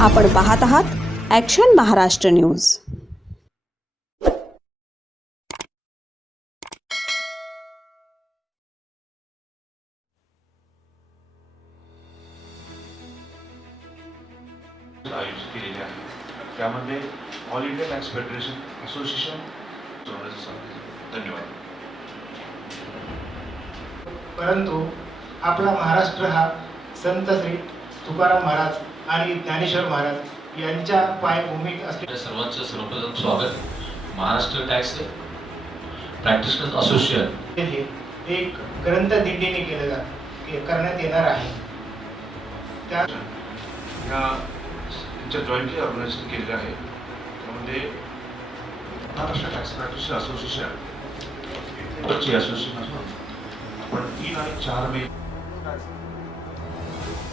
आपण पाहत आहात ॲक्शन महाराष्ट्र न्यूज केलेले आहे. त्यामध्ये all India tax federation association धन्यवाद. परंतु आपला महाराष्ट्र हा संत श्री तुकाराम महाराज आणि ज्ञानेश्वर महाराज यांच्या पायभूमीत असले. आपल्या सर्वांचं सर्वप्रथम स्वागत. महाराष्ट्र टॅक्स प्रॅक्टिशनर्स असोसिएशन हे एक ग्रंथ दिंडीने केलं जात करण्यात येणार आहे. त्या ह्या त्यांच्या जॉईंटली ऑर्गनायझेशन केलेलं आहे त्यामध्ये Maharashtra tax practice association association असून आपण तीन आणि चार मे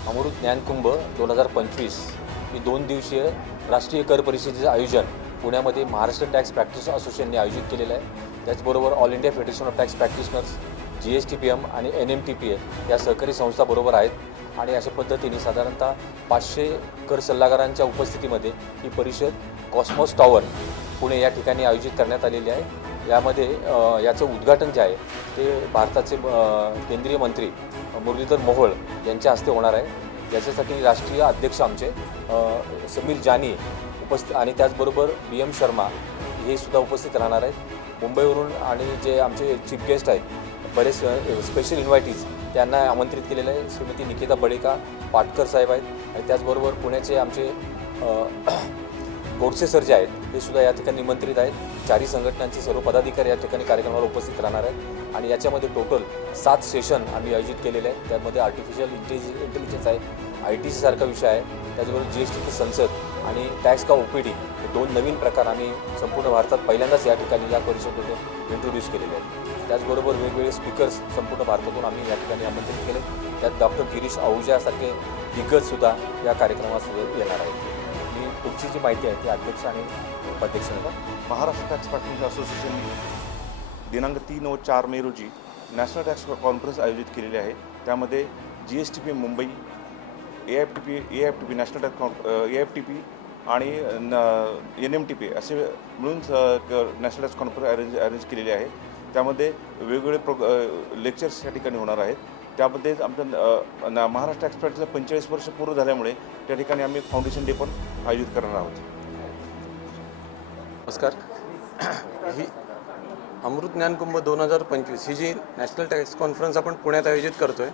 अमृत ज्ञानकुंभ दोन हजार पंचवीस ही दोन दिवसीय राष्ट्रीय कर परिषदेचं आयोजन पुण्यामध्ये महाराष्ट्र टॅक्स प्रॅक्टिस असोसिएशनने आयोजित केलेलं आहे. त्याचबरोबर all India federation of tax practitioners G S T P M आणि N M T P A या सहकारी संस्थाबरोबर आहेत आणि अशा पद्धतीने साधारणतः पाचशे कर सल्लागारांच्या उपस्थितीमध्ये ही परिषद कॉस्मॉस टॉवर पुणे या ठिकाणी आयोजित करण्यात आलेली आहे. यामध्ये याचं उद्घाटन जे आहे ते भारताचे केंद्रीय मंत्री मुरलीधर मोहोळ यांच्या हस्ते होणार आहे. याच्यासाठी राष्ट्रीय अध्यक्ष आमचे समीर जानी उपस्थित आणि त्याचबरोबर बी एम शर्मा हे सुद्धा उपस्थित राहणार आहेत. मुंबईवरून आणि जे आमचे चीफ गेस्ट आहेत बरेच स्पेशल इन्व्हायटीज त्यांना आमंत्रित केलेलं आहे. श्रीमती निकिता बळेका पाटकर साहेब आहेत. आणि त्याचबरोबर पुण्याचे आमचे गोडसे सर जे आहेत हे सुद्धा या ठिकाणी निमंत्रित आहेत. चारही संघटनांचे सर्व पदाधिकारी या ठिकाणी कार्यक्रमाला उपस्थित राहणार आहेत. आणि याच्यामध्ये टोटल सात सेशन आम्ही आयोजित केलेले आहेत. त्यामध्ये आर्टिफिशियल इंटेलि इंटेलिजन्स आहे आय टी सी सारखा विषय आहे. त्याचबरोबर जी एस टी संसद आणि टॅक्स का ओ पी डी हे दोन नवीन प्रकार आम्ही संपूर्ण भारतात पहिल्यांदाच या ठिकाणी या परिषदेतून इंट्रोड्यूस केलेले आहेत. त्याचबरोबर वेगवेगळे स्पीकर्स संपूर्ण भारतातून आम्ही या ठिकाणी आमंत्रित केले. त्यात डॉक्टर गिरीश आहुजासारखे दिग्गजसुद्धा या कार्यक्रमात येणार आहेत. आणि पुढची जी माहिती आहे ती अध्यक्ष आणि उपाध्यक्ष महाराष्ट्र टॅक्स प्रॅक्टिस असोसिएशन दिनांक तीन व चार मे रोजी नॅशनल टॅक्स कॉन्फरन्स आयोजित केलेली आहे. त्यामध्ये G S T P Mumbai A F T P A F T P national tax con A F T P आणि N N M T P असे मिळून national tax conference arrange arrange केलेली आहे. त्यामध्ये वेगवेगळे प्रो लेक्चर्स या ठिकाणी होणार आहेत. त्यामध्ये आमचं न- महाराष्ट्र एक्सपर्टला पंचेचाळीस वर्ष पूर्ण झाल्यामुळे त्या ठिकाणी आम्ही फाउंडेशन डे पण आयोजित करणार आहोत. नमस्कार. ही अमृत ज्ञानकुंभ दोन हजार पंचवीस ही जी नॅशनल टॅक्स कॉन्फरन्स आपण पुण्यात आयोजित करतो आहे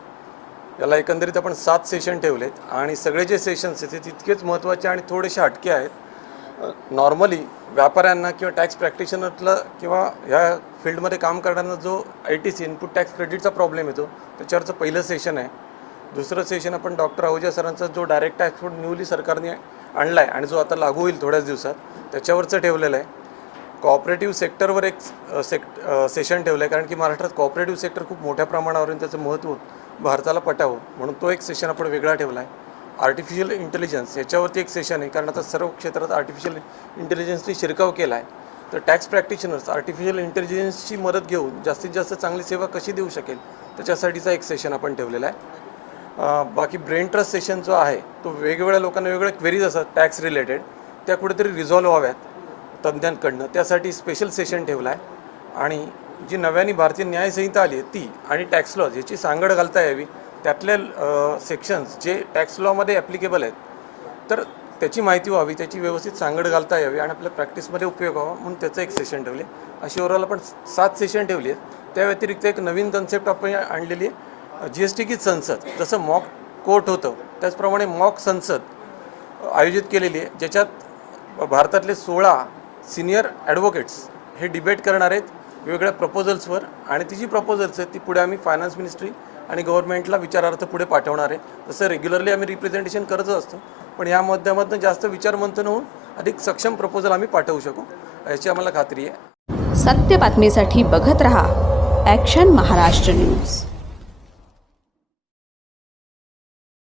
याला एकंदरीत आपण सात सेशन ठेवलेत आणि सगळे जे सेशन्स आहेत ते तितकेच महत्त्वाचे आणि थोडेसे हटके आहेत नॉर्मली व्यापाऱ्यांना किंवा टॅक्स प्रॅक्टिशनरला किंवा ह्या फील्डमध्ये काम करणाऱ्यांना जो I T C input tax क्रेडिटचा प्रॉब्लेम येतो त्याच्यावरचं पहिलं सेशन आहे. दुसरं सेशन आपण डॉक्टर आहुजा सरांचा जो डायरेक्ट टॅक्स कोड न्यूली सरकारने आणला आहे आणि जो आता लागू होईल थोड्याच दिवसात त्याच्यावरचं ठेवलेलं आहे. कॉपरेटिव्ह सेक्टरवर एक सेक्ट सेशन ठेवलं आहे कारण की महाराष्ट्रात कॉपरेटिव्ह सेक्टर खूप मोठ्या प्रमाणावर त्याचं महत्त्व भारताला पटावं म्हणून तो एक सेशन आपण वेगळा ठेवला आहे आर्टिफिशियल इंटेलिजन्स याच्यावरती एक सेशन आहे. कारण आता सर्व क्षेत्रात आर्टिफिशियल इंटेलिजन्सनी शिरकाव केला आहे तर टॅक्स प्रॅक्टिशनर्स आर्टिफिशियल इंटेलिजन्सची मदत घेऊन जास्तीत जास्त चांगली सेवा कशी देऊ शकेल? त्याच्यासाठीचा एक सेशन आपण ठेवलेला आहे. बाकी ब्रेन ट्रस्ट सेशन जो आहे तो वेगवेगळ्या लोकांना वेगवेगळ्या क्वेरीज असतात टॅक्स रिलेटेड त्या कुठेतरी रिझॉल्व्ह व्हाव्यात तज्ज्ञांकडनं. त्यासाठी स्पेशल सेशन ठेवलं आहे आणि जी नव्याने भारतीय न्यायसंहिता आली आहे ती आणि टॅक्स लॉज याची सांगड घालता यावी त्यातले सेक्शन्स जे टॅक्स लॉमध्ये ॲप्लिकेबल आहेत तर त्याची माहिती व्हावी त्याची व्यवस्थित सांगड घालता यावी आणि आपल्या प्रॅक्टिसमध्ये उपयोग व्हावा म्हणून त्याचं एक सेशन ठेवले. अशी ओव्हरऑल आपण सात सेशन ठेवली आहेत. त्या व्यतिरिक्त एक नवीन कन्सेप्ट आपण आणलेली आहे जी एस टी की संसद. जसं मॉक कोर्ट होतं त्याचप्रमाणे मॉक संसद आयोजित केलेली आहे ज्याच्यात भारतातले सोळा सिनियर ॲडव्होकेट्स हे डिबेट करणार आहेत वेगवेगळ्या प्रपोजल्सवर आणि ती जी प्रपोजल्स आहेत ती पुढे आम्ही फायनान्स मिनिस्ट्री आणि गव्हर्नमेंटला विचारार्थ पुढे पाठवणार. आहे तसं रेग्युलरली आम्ही रिप्रेझेंटेशन करतच असतो पण या माध्यमातून जास्त विचारमंथन होऊन अधिक सक्षम प्रपोजल आम्ही पाठवू शकू याची आम्हाला खात्री आहे. सत्य बातमीसाठी बघत रहा ॲक्शन महाराष्ट्र न्यूज